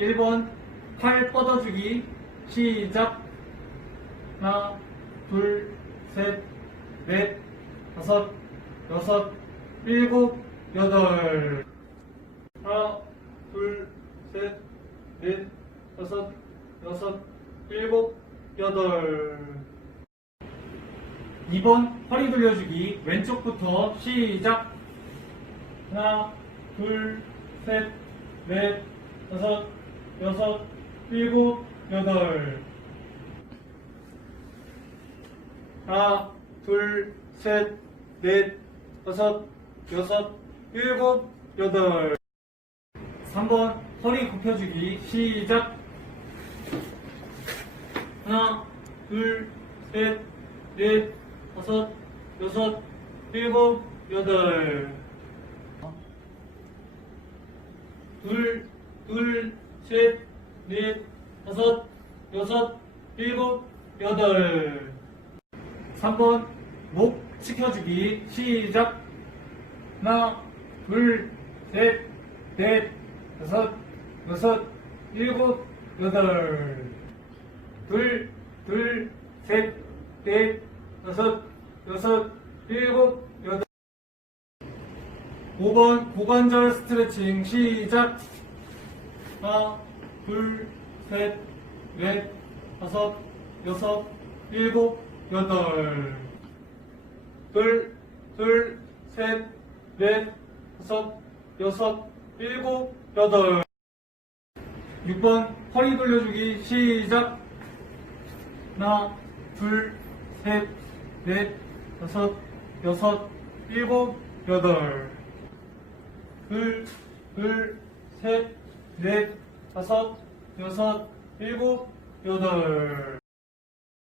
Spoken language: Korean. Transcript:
1번 팔 뻗어주기. 시작. 하나 둘셋넷 다섯 여섯 일곱 여덟. 하나 둘셋넷 다섯 여섯 일곱 여덟. 2번 허리 돌려주기. 왼쪽부터 시작. 하나 둘셋넷 다섯 여섯 일곱 여덟. 하나 둘 셋 넷 다섯 여섯 일곱 여덟. 3번 허리 굽혀주기 시작. 하나 둘 셋 넷 다섯 여섯 일곱 여덟. 둘, 둘, 셋, 넷, 다섯, 여섯, 일곱, 여덟. 3번 목 치켜주기 시작. 하나, 둘, 셋, 넷, 다섯, 여섯, 일곱, 여덟. 둘, 둘, 셋, 넷, 다섯, 여섯, 일곱, 여덟. 5번 고관절 스트레칭 시작 하나 둘 셋 넷 다섯 여섯 일곱 여덟. 둘 둘 셋 넷 다섯 여섯 일곱 여덟. 6번 허리 돌려주기 시작. 하나 둘 셋 넷 다섯 여섯 일곱 여덟. 둘, 둘, 셋, 넷, 다섯, 여섯, 일곱, 여덟.